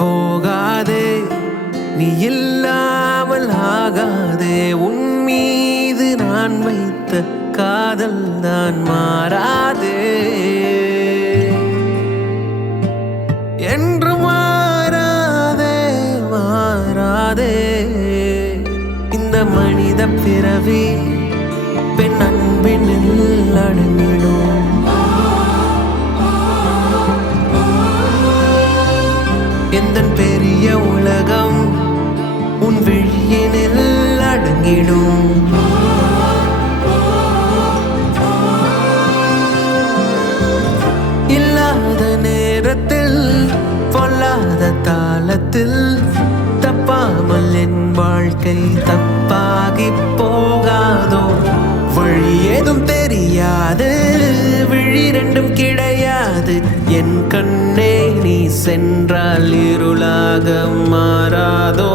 போகாதே, நீ இல்லாமல் ஆகாதே. உன் மீது நான் வைத்த காதல் தான் மாறாதே, என்று மாறாதே மாறாதே. இந்த மனித பிறவி பெண் அன்பினில் அடங்கிடும். எந்தன் பெரிய உலகம் உன் விழியினில் அடங்கிடும். இல்லாத நேரத்தில் பொல்லாத தாளத்தில் தப்பாமல் என் வாழ்க்கை தப்பாகி போகாதோ. வழி ஏதும் தெரியாது, விழி ரெண்டும் கிடையாது. என் கண்ணே நீ சென்றால் இருளாக மாறாதோ.